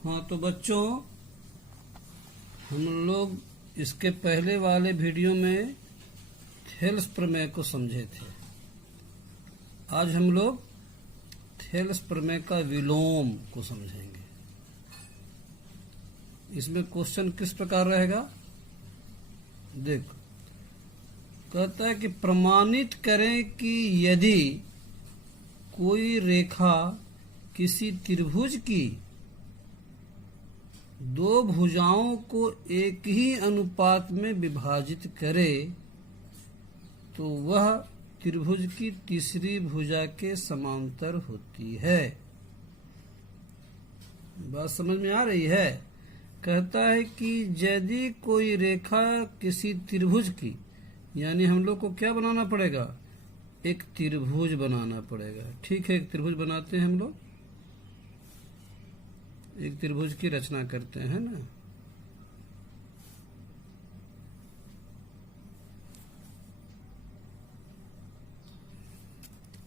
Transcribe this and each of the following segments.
हाँ तो बच्चों, हम लोग इसके पहले वाले वीडियो में थेल्स प्रमेय को समझे थे। आज हम लोग थेल्स प्रमेय का विलोम को समझेंगे। इसमें क्वेश्चन किस प्रकार रहेगा, देखो। कहता है कि प्रमाणित करें कि यदि कोई रेखा किसी त्रिभुज की दो भुजाओं को एक ही अनुपात में विभाजित करे तो वह त्रिभुज की तीसरी भुजा के समांतर होती है। बात समझ में आ रही है? कहता है कि यदि कोई रेखा किसी त्रिभुज की, यानी हम लोग को क्या बनाना पड़ेगा, एक त्रिभुज बनाना पड़ेगा। ठीक है, एक त्रिभुज बनाते हैं हम लोग, एक त्रिभुज की रचना करते हैं ना।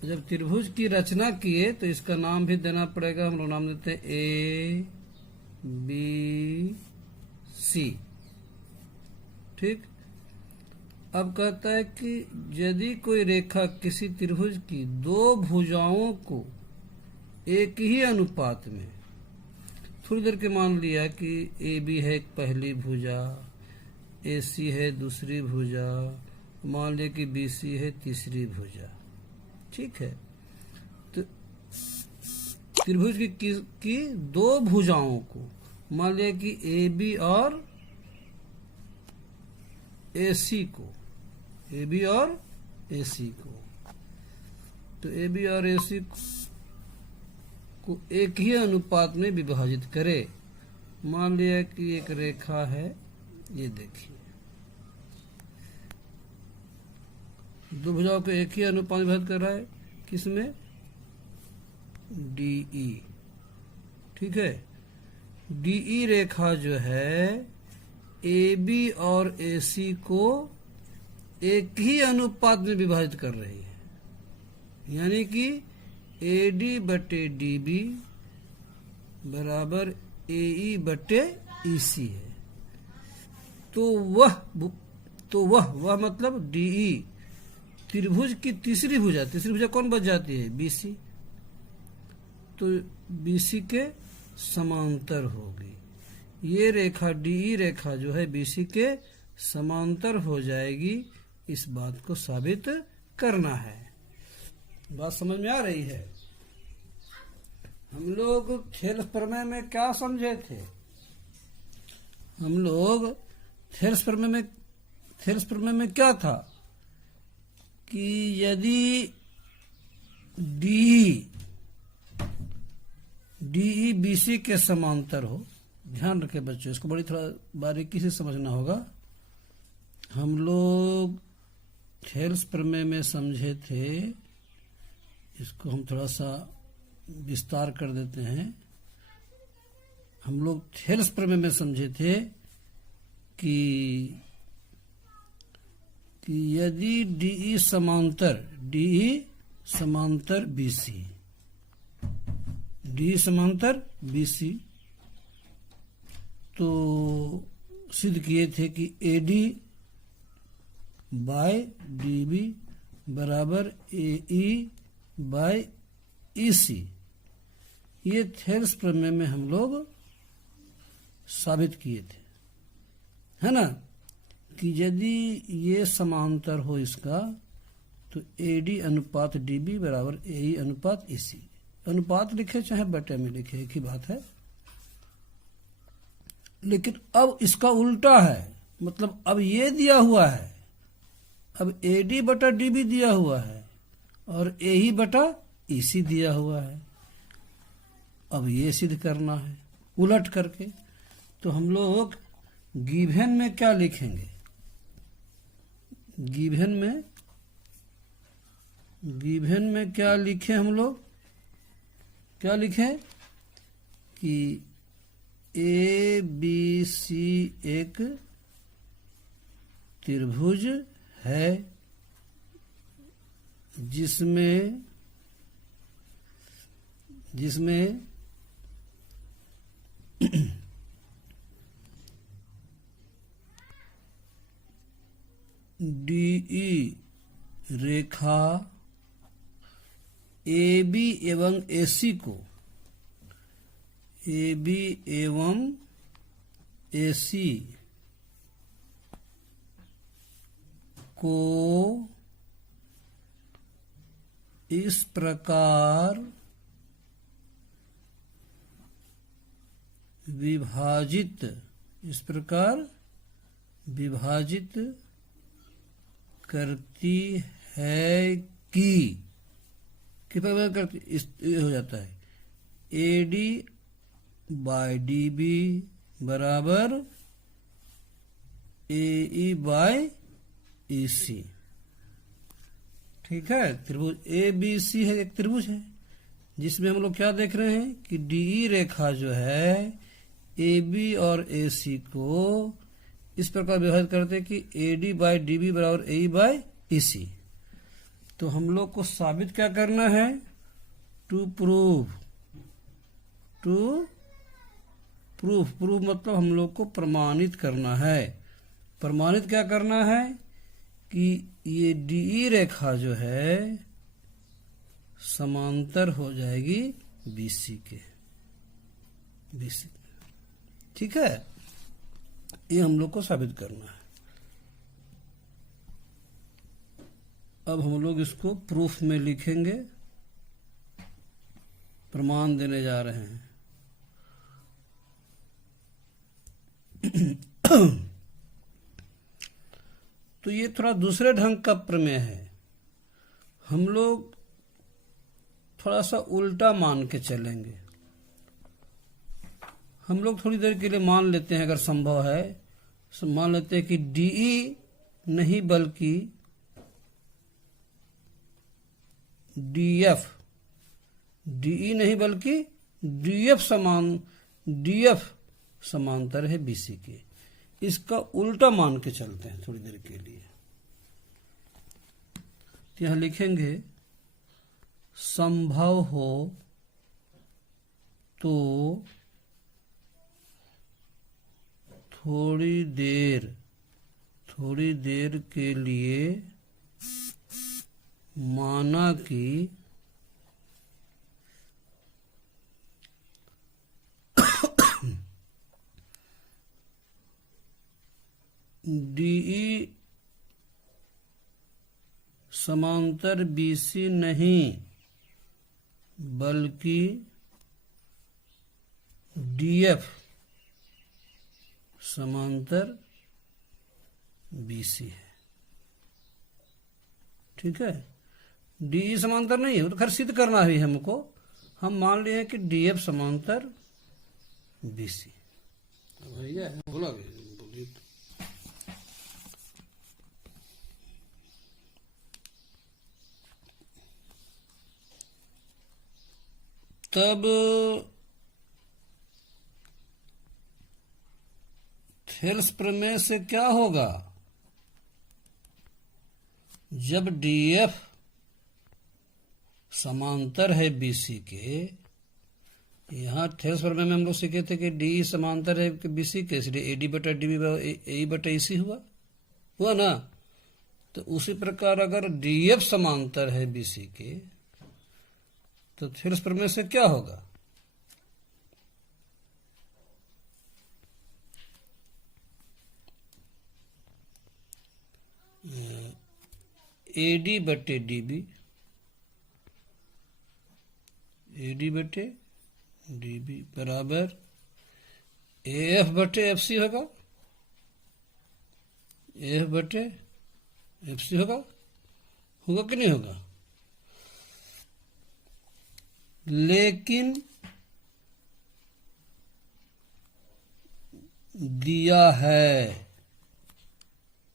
जब त्रिभुज की रचना किए तो इसका नाम भी देना पड़ेगा। हम लोग नाम देते हैं ए बी सी। ठीक। अब कहता है कि यदि कोई रेखा किसी त्रिभुज की दो भुजाओं को एक ही अनुपात में, थोड़ी देर के मान लिया कि ए बी है एक पहली भुजा, ए सी है दूसरी भुजा, मान लिया कि बी सी है तीसरी भुजा। ठीक है, तो त्रिभुज की दो भुजाओं को, मान लिया कि ए बी और ए सी को, ए बी और ए सी को, तो ए बी और ए सी को एक ही अनुपात में विभाजित करे। मान लिया कि एक रेखा है, ये देखिए, दो भुजाओं को एक ही अनुपात में विभाजित कर रहा है, किसमें, डीई। ठीक है, डीई रेखा जो है ए बी और ए सी को एक ही अनुपात में विभाजित कर रही है, यानी कि ए डी बटे डी बी बराबर ए ई बटे ई सी है। तो वह मतलब डीई त्रिभुज की तीसरी भुजा कौन बच जाती है, बीसी। तो बीसी के समांतर होगी। ये रेखा डीई रेखा जो है बीसी के समांतर हो जाएगी। इस बात को साबित करना है। बात समझ में आ रही है? हम लोग थेल्स प्रमेय में क्या समझे थे? हम लोग थेल्स प्रमेय में क्या था कि यदि डीई बीसी के समांतर हो, ध्यान रखें बच्चों, इसको बड़ी थोड़ा बारीकी से समझना होगा। हम लोग थेल्स प्रमेय में समझे थे, इसको हम थोड़ा सा विस्तार कर देते हैं। हम लोग थेल्स प्रमेय में समझे थे कि यदि डीई समांतर बीसी, तो सिद्ध किए थे कि एडी बाय डीबी बराबर एई बाय ईसी। ये थेल्स प्रमेय में हम लोग साबित किए थे, है ना, कि यदि ये समांतर हो इसका, तो एडी अनुपात डीबी बराबर एई अनुपात ईसी। अनुपात लिखे चाहे बटे में लिखे, एक ही बात है। लेकिन अब इसका उल्टा है, मतलब अब ये दिया हुआ है, अब एडी बटा डीबी दिया हुआ है और एई बटा ईसी दिया हुआ है। अब ये सिद्ध करना है उलट करके। तो हम लोग गिवन में क्या लिखेंगे, गिवन में क्या लिखें, हम लोग क्या लिखें कि ए बी सी एक त्रिभुज है जिसमें डीई रेखा AB एवं AC को, AB एवं AC को इस प्रकार विभाजित करती है कि कितना करती, इस हो जाता है AD बाय DB बराबर AE बाय EC। ठीक है, त्रिभुज ABC है, एक त्रिभुज है जिसमें हम लोग क्या देख रहे हैं कि DE रेखा जो है AB और AC को इस प्रकार विभाजित करते हैं कि AD बाय DB बराबर AE बाय EC। तो हम लोग को साबित क्या करना है, टू प्रूव मतलब हम लोग को प्रमाणित करना है। प्रमाणित क्या करना है कि ये DE रेखा जो है समांतर हो जाएगी BC के। ठीक है, ये हम लोग को साबित करना है। अब हम लोग इसको प्रूफ में लिखेंगे, प्रमाण देने जा रहे हैं। तो ये थोड़ा दूसरे ढंग का प्रमेय है। हम लोग थोड़ा सा उल्टा मान के चलेंगे। हम लोग थोड़ी देर के लिए मान लेते हैं, अगर संभव है तो मान लेते हैं कि DE नहीं बल्कि DF, DE नहीं बल्कि DF समांतर है BC के। इसका उल्टा मान के चलते हैं थोड़ी देर के लिए। तो यहां लिखेंगे संभव हो तो थोड़ी देर के लिए माना कि DE समांतर BC नहीं बल्कि DF समांतर BC है। ठीक है, DE समांतर नहीं है तो खैर सिद्ध करना है हमको। हम मान लिए कि DF समांतर BC। भैया बोला बोलिए। तब थेल्स प्रमेय से क्या होगा, जब DF समांतर है BC के। यहां थेल्स प्रमेय में हम लोग सीखे थे कि DE समांतर है BC के, इसलिए AD बटा DB AE बटा EC हुआ ना। तो उसी प्रकार अगर DF समांतर है BC के तो थेल्स प्रमेय से क्या होगा, AD बटे DB बराबर AF बटे FC होगा, AF बटे FC होगा कि नहीं होगा। लेकिन दिया है,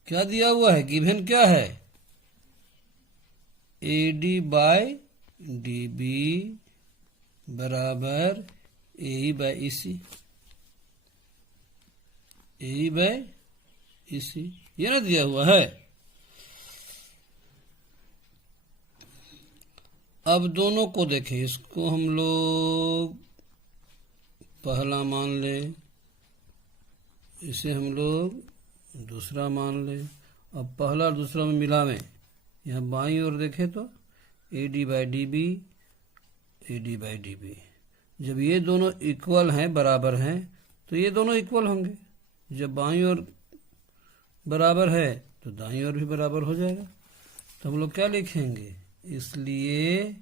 क्या दिया हुआ है, गिवन क्या है, AD बाय DB बराबर AE बाय EC, ये ना दिया हुआ है। अब दोनों को देखें, इसको हम लोग पहला मान ले, इसे हम लोग दूसरा मान ले, अब पहला और दूसरा में मिलावें, यहाँ बाईं ओर देखें तो AD/DB AD/DB। जब ये दोनों इक्वल हैं, बराबर हैं, तो ये दोनों इक्वल होंगे। जब बाईं ओर बराबर है तो दाईं ओर भी बराबर हो जाएगा। तो हम लोग क्या लिखेंगे, इसलिए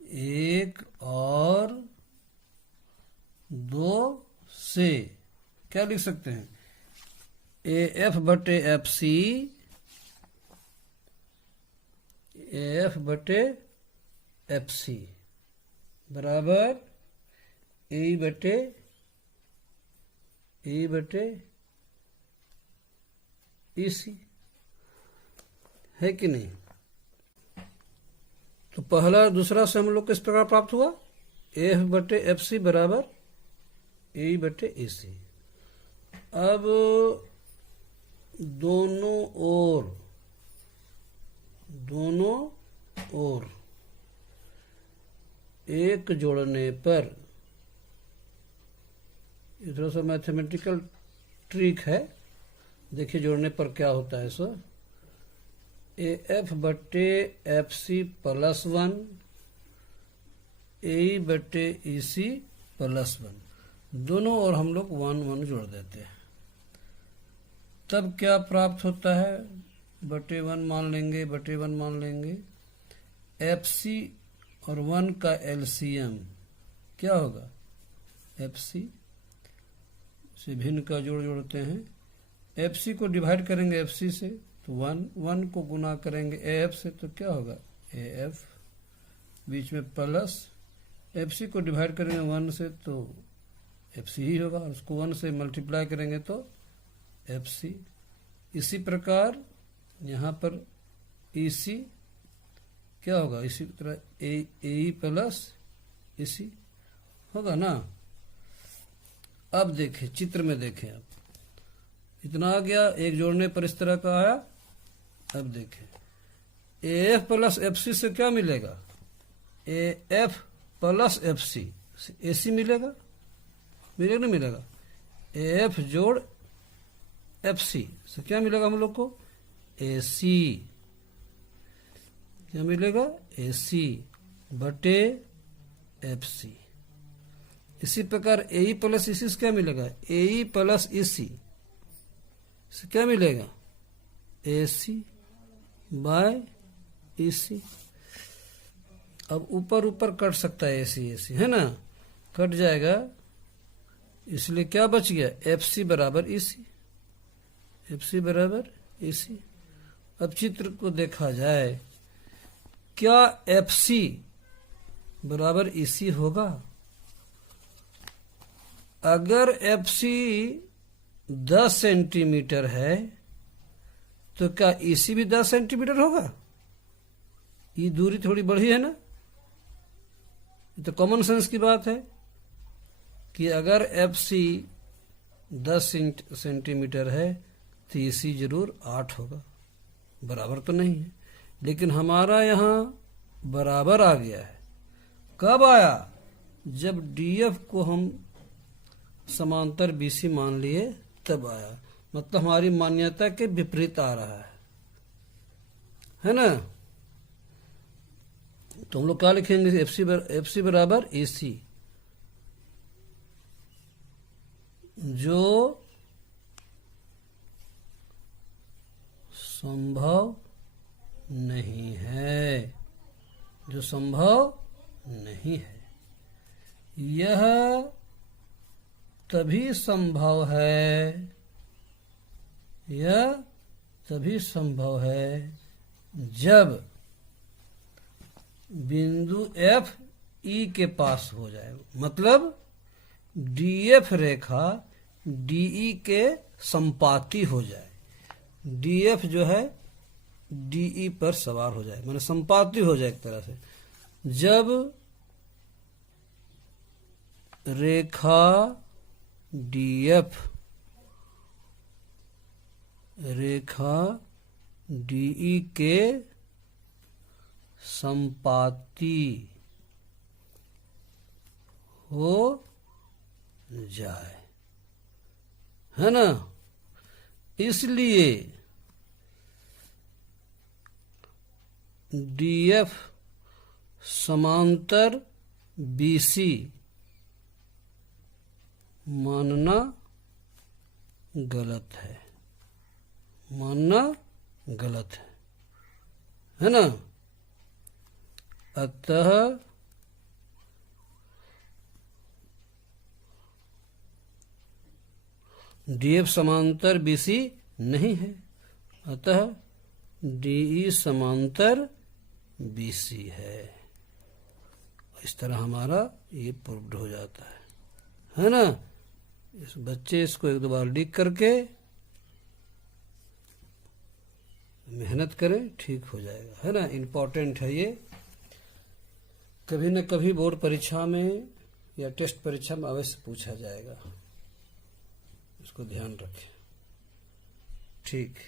1 और 2 से क्या लिख सकते हैं, AF/FC AF/FC बराबर AE/EC है कि नहीं। तो पहला और दूसरा से हम लोग को इस प्रकार प्राप्त हुआ, AF/FC बराबर AE/EC। अब दोनों ओर एक जोड़ने पर, ये थोड़ा सा मैथमेटिकल ट्रिक है, देखिए जोड़ने पर क्या होता है। सो AF/FC +1 AE/EC +1, दोनों ओर हम लोग 1 जोड़ देते हैं। तब क्या प्राप्त होता है, /1 मान लेंगे। FC और 1 का LCM क्या होगा, FC से भिन्न का जोड़ते हैं। FC को डिवाइड करेंगे FC से तो 1 को गुना करेंगे AF से तो क्या होगा, AF, बीच में प्लस, FC को डिवाइड करेंगे 1 से तो FC ही होगा, उसको 1 से मल्टीप्लाई करेंगे तो FC। इसी प्रकार यहाँ पर EC क्या होगा, इसी तरह AE/EC होगा ना। अब देखें, चित्र में देखें, अब इतना आ गया, एक जोड़ने पर इस तरह का आया। अब देखें AF+FC से क्या मिलेगा, AF+FC से AC मिलेगा नहीं मिलेगा। AF जोड़ FC से क्या मिलेगा हम लोग को, AC, क्या मिलेगा, AC/FC। इसी प्रकार AE+EC से क्या मिलेगा, AE+EC से क्या मिलेगा, AC/EC। अब ऊपर कट सकता है AC है ना, कट जाएगा, इसलिए क्या बच गया, FC/EC। अब चित्र को देखा जाए, क्या FC/EC होगा। अगर FC 10 सेंटीमीटर है तो क्या EC भी 10 सेंटीमीटर होगा। ये दूरी थोड़ी बढ़ी है ना, ये तो कॉमन सेंस की बात है कि अगर FC 10 सेंटीमीटर है तो EC जरूर 8 होगा। बराबर तो नहीं है, लेकिन हमारा यहाँ बराबर आ गया है। कब आया, जब DF को हम समांतर BC मान लिए तब आया, मतलब हमारी मान्यता के विपरीत आ रहा है ना। तो हम लोग क्या लिखेंगे, FC बराबर AC, जो संभव नहीं है, यह तभी संभव है जब बिंदु F E के पास हो जाए, मतलब DF रेखा DE के संपाती हो जाए। DF जो है DE पर सवार हो जाए, माने संपाती हो जाए एक तरह से। जब रेखा DE के संपाती हो जाए, है ना। इसलिए DF समांतर BC मानना गलत है, मानना गलत है ना। अतः DF समांतर BC नहीं है, अतः DE समांतर BC है। इस तरह हमारा ये प्रूव्ड हो जाता है ना। इस बच्चे इसको एक दो बार लिख करके मेहनत करें, ठीक हो जाएगा, है ना। इम्पोर्टेंट है ये, कभी न कभी बोर्ड परीक्षा में या टेस्ट परीक्षा में अवश्य पूछा जाएगा, इसको ध्यान रखें। ठीक।